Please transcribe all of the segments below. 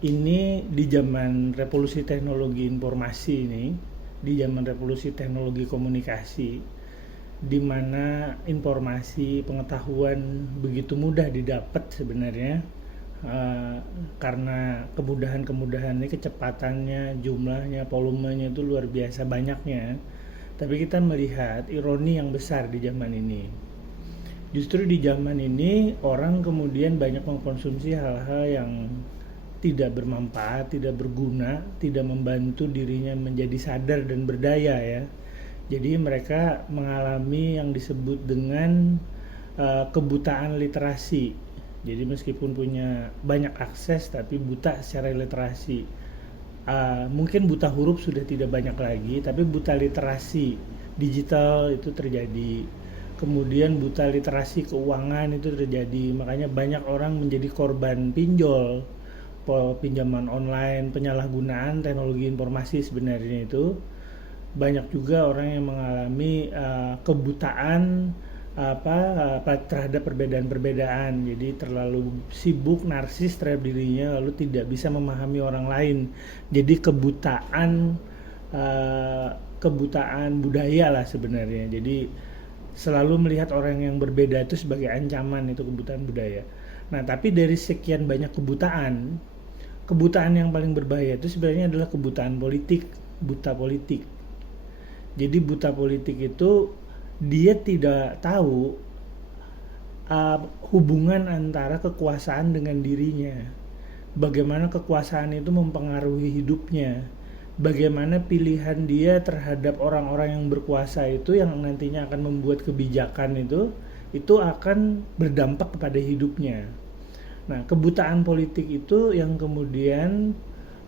ini di zaman revolusi teknologi informasi ini, di zaman revolusi teknologi komunikasi, di mana informasi pengetahuan begitu mudah didapat sebenarnya, karena kemudahan-kemudahan ini, kecepatannya, jumlahnya, volumenya itu luar biasa banyaknya. Tapi kita melihat ironi yang besar di zaman ini. Justru di zaman ini orang kemudian banyak mengkonsumsi hal-hal yang tidak bermanfaat, tidak berguna, tidak membantu dirinya menjadi sadar dan berdaya ya. Jadi mereka mengalami yang disebut dengan kebutaan literasi. Jadi meskipun punya banyak akses tapi buta secara literasi. Mungkin buta huruf sudah tidak banyak lagi, tapi buta literasi digital itu terjadi. Kemudian buta literasi keuangan itu terjadi. Makanya banyak orang menjadi korban pinjol, pinjaman online, penyalahgunaan teknologi informasi sebenarnya itu. Banyak juga orang yang mengalami kebutaan terhadap perbedaan-perbedaan. Jadi terlalu sibuk narsis terhadap dirinya lalu tidak bisa memahami orang lain. Jadi kebutaan budaya lah sebenarnya. Jadi selalu melihat orang yang berbeda itu sebagai ancaman, itu kebutaan budaya. Nah, tapi dari sekian banyak kebutaan yang paling berbahaya itu sebenarnya adalah kebutaan politik, buta politik. Jadi buta politik itu dia tidak tahu hubungan antara kekuasaan dengan dirinya. Bagaimana kekuasaan itu mempengaruhi hidupnya. Bagaimana pilihan dia terhadap orang-orang yang berkuasa itu yang nantinya akan membuat kebijakan itu akan berdampak kepada hidupnya. Nah, kebutaan politik itu yang kemudian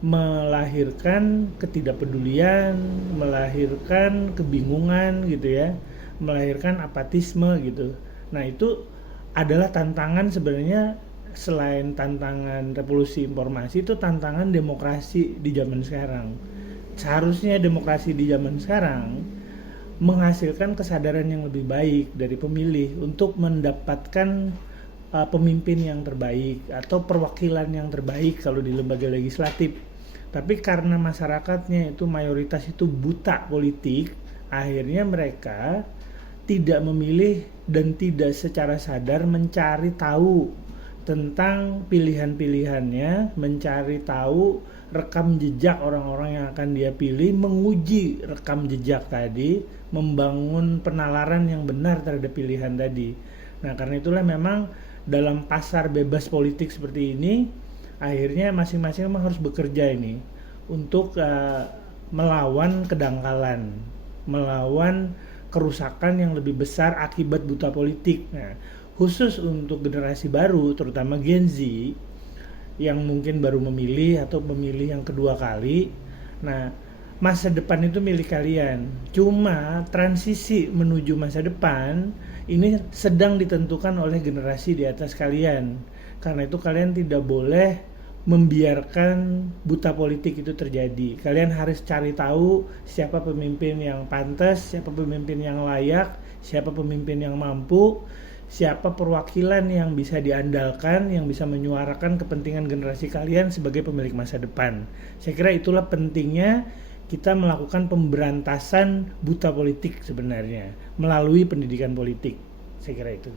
melahirkan ketidakpedulian, melahirkan kebingungan gitu ya, melahirkan apatisme gitu. Nah, itu adalah tantangan sebenarnya. Selain tantangan revolusi informasi, itu tantangan demokrasi di zaman sekarang. Seharusnya demokrasi di zaman sekarang menghasilkan kesadaran yang lebih baik dari pemilih untuk mendapatkan pemimpin yang terbaik atau perwakilan yang terbaik kalau di lembaga legislatif. Tapi karena masyarakatnya itu mayoritas itu buta politik, akhirnya mereka tidak memilih dan tidak secara sadar mencari tahu tentang pilihan-pilihannya, mencari tahu rekam jejak orang-orang yang akan dia pilih, menguji rekam jejak tadi, membangun penalaran yang benar terhadap pilihan tadi. Nah, karena itulah memang dalam pasar bebas politik seperti ini, akhirnya masing-masing memang harus bekerja ini untuk melawan kedangkalan, melawan kerusakan yang lebih besar akibat buta politik. Nah, khusus untuk generasi baru, terutama Gen Z yang mungkin baru memilih atau memilih yang kedua kali. Nah, masa depan itu milik kalian. Cuma transisi menuju masa depan ini sedang ditentukan oleh generasi di atas kalian. Karena itu kalian tidak boleh membiarkan buta politik itu terjadi. Kalian harus cari tahu siapa pemimpin yang pantas, siapa pemimpin yang layak, siapa pemimpin yang mampu, siapa perwakilan yang bisa diandalkan, yang bisa menyuarakan kepentingan generasi kalian sebagai pemilik masa depan. Saya kira itulah pentingnya kita melakukan pemberantasan buta politik sebenarnya melalui pendidikan politik. Saya kira itu.